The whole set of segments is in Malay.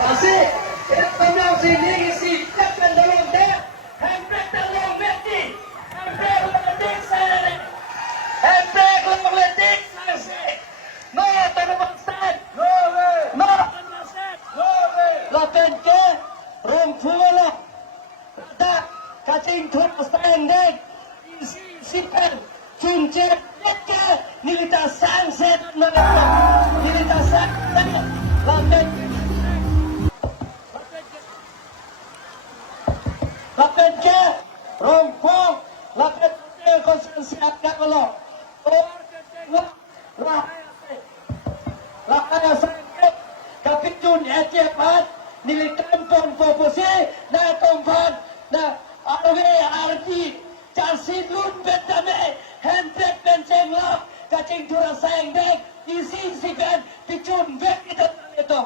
Así, estamos sin isi takkan dalam dia, hampir dalam mati, hampir letik saya, hampir letik saya. No terbangsan, no terbangsan, lakukan ke rumpulah, tak kacing terbangsan dek, isi sipan, cuncet, leke, nilita sunset, nilita sunset, lakukan. Lakukan ke rompong, lakukan ke konsensi agak kalau lakukan yang sakit kapitun etiapat nilai kampung fokusi na tompan na arwe arti charsi lun betame handbrake penceng lap kacing dura sayang dek isi kan picun bet itu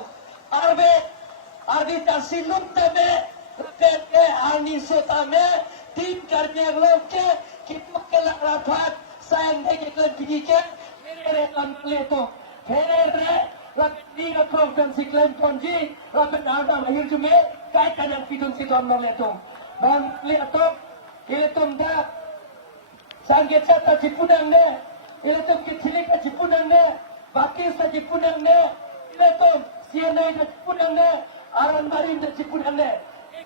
arwe charsi lun tame lakukan ke arni sotame tim karya loke kita kelak rapat sayang dek iklan pijikan mere itu Herere, lakukan dia program siklan konji, lakukan ada lahir jume, kaitan yang fitun siton meletung. Dan lihatom, ilatom dah, sangat cata cipunang ne, ilatom kecili ke cipunang ne, bakis ke cipunang ne, ilatom sianai ke cipunang ne, aran marin ke cipunang ne.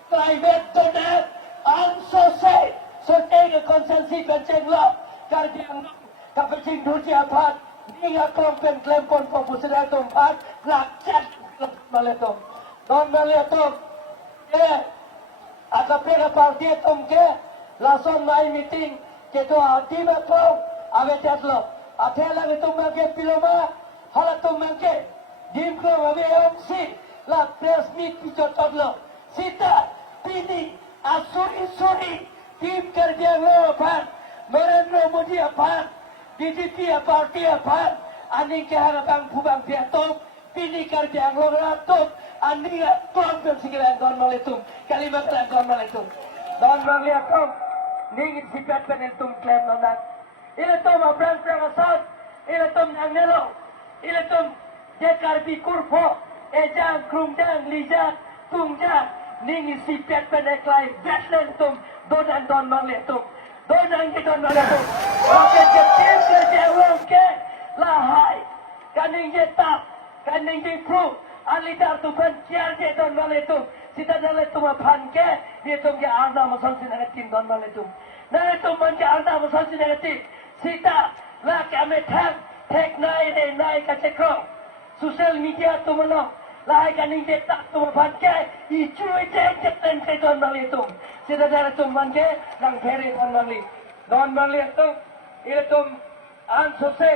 Private to ne, ansosai, sosai ke konsensi kencenglah, kardiang kapecing duci apat. Hingga kelompok kelempon populer tempat rakyat meletum. Don meletum, agak pera parti ke langsung main meeting ke tu hati betul, awe jadlo. Athela itu mangke piloma, hala tu mangke dim ko awe opsi la press meet pichot tadlo. Sita pini asuri tim kerja lo apa, Narendra Modi apa. BJP parti apa? Aning ke harapan kubang piatok, pilih kerja yang loratok, aning tuan bersikiran don maletum, kalimat don maletum, don maletum, ning sipat penetum klaim nondak, ilatum abran perasaan, ilatum nangnelo, ilatum jekar di kurpo, ejang krumdang lijak tungjang, ning sipat peneklai betlentum, don maletum. Donang kita nalatung. Oke cetim kerja ke lahai. Kaning jetap, kaning jipru. Alidar tu kan kiar je don nalatung. Sita nalatung apan ke dia tu ke arda masal sinagatin don nalatung. Nalatung man ke arda masal sinagatin. Sita lah kami tek nai kacekro. Sosial media tu mana. Lahai kaning jetap tu apan ke icu jeten ke don nalatung. Sita nalatung man ke nang beri don nali itu ansose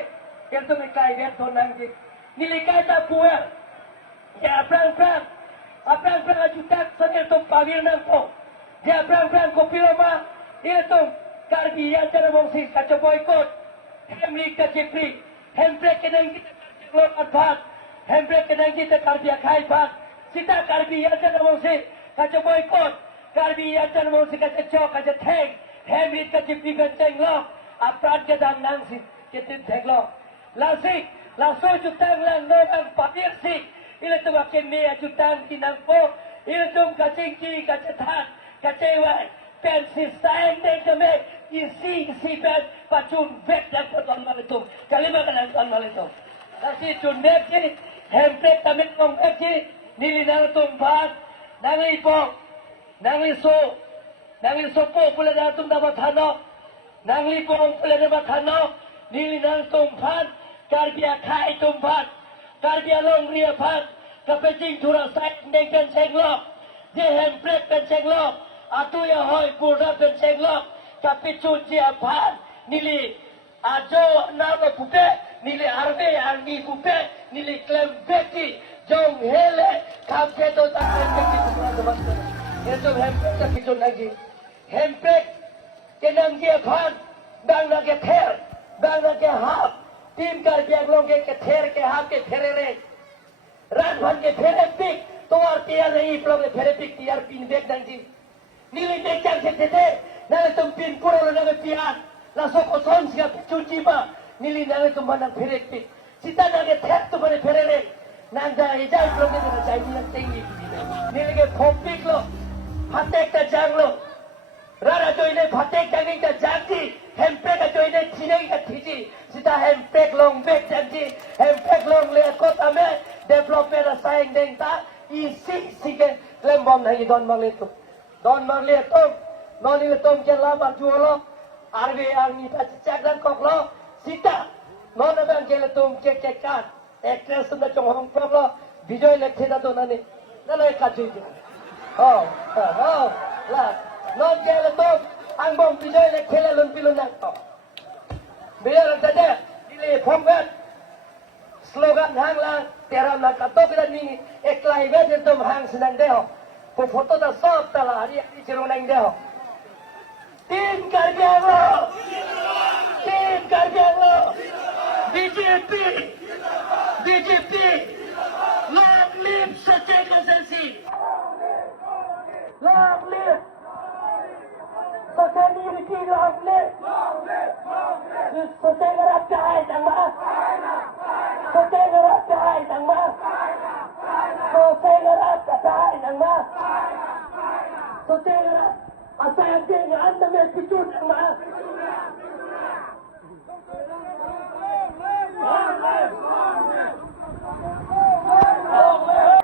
itu nikai dia tu nanti nilikai tak puer ya perang ajutan sekitar tu pawir nangko ya perang kopi lama itu karbi yang cara bongsi kacau boykot hemli kacipri hembrek kenang kita lo adbat hembrek kenang kita karbi akai bat kita karbi yang cara bongsi kacau boykot karbi yang cara bongsi kacau cok kacau tank Hemit kecipi kenceng lo, aprat ke dang nang si ketip tek lo. Lasik, langsung jutang lang no bang papir si. Ila tu makin mea jutang tinang po. Ila tu kacingki kacetan, kacewai. Pensi sayang dek keme isi pen pacun vet yang poton malitum. Kalima kan anton malitum. Nasi cundek ki, hemprek tamit kongkak ki, nili nang tumpat, nang ipok, nang iso. Nangli sopo pula datum dapat hano, nangli porong pula dapat hano, nili nang tumpan, karbia kai tumpan, karbia long ria pan, kapecing turang sai neng penceng lo, je hemprek penceng lo, atu ya hoi pura penceng lo, kapicun jia pan, nili ajo nama pupe, nili armi pupe, nili klem beki, jong hele, kampeto tak beki pura dapat hano, itu hemprek kapicun lagi. Hempek kenang dia pan bang na ke ther bang na ke hap tim kar biang long ke ther ke hap ke therere ran bhan ke therepik to ar tiar nahi plog ke therepik tiar pin bek dang ji nili bek chang se te na tum pin pura na ke pian la so ko son sia chuchi ba nili na tum ban therepik sita na ke ther to ban therere nang da ida plog ke na chai ni teng ni Nilai kompik lo, patek ta jang lo. Rara joy ne patek janging ta jangji, hempek ta joy ne tineng ta tiji. Sita hempek long bek jangji, hempek long le kota me development a sayang deng ta isi sige lembom nahi don mangle tu. Don mangle tu, noni le tom ke lama jualo. Arbi arni ta cicak dan koklo sita. Non abang ke le tom ke kan. Actress na chong hong prop lo. Bijoy le theda to nani. Nalai ka juj. Oh, lah. Non ke le tom ang bom bijoy le khela lun pilun nang to. Biar saja ini phonggat slogan hang lang tera na kato kita ni eklai bet itu hang senang deh. Foto dah sop tala hari cerong nang deh. Tim kerja lo, tim kerja lo, BJP, BJP, long live Satya Consultancy, long live Satya Unity, long live. Satya Garat Jai Dhamma, Satya Garat Jai Dhamma, Satya Garat Jai Dhamma, Satya Garat asal dia anda mesti cuci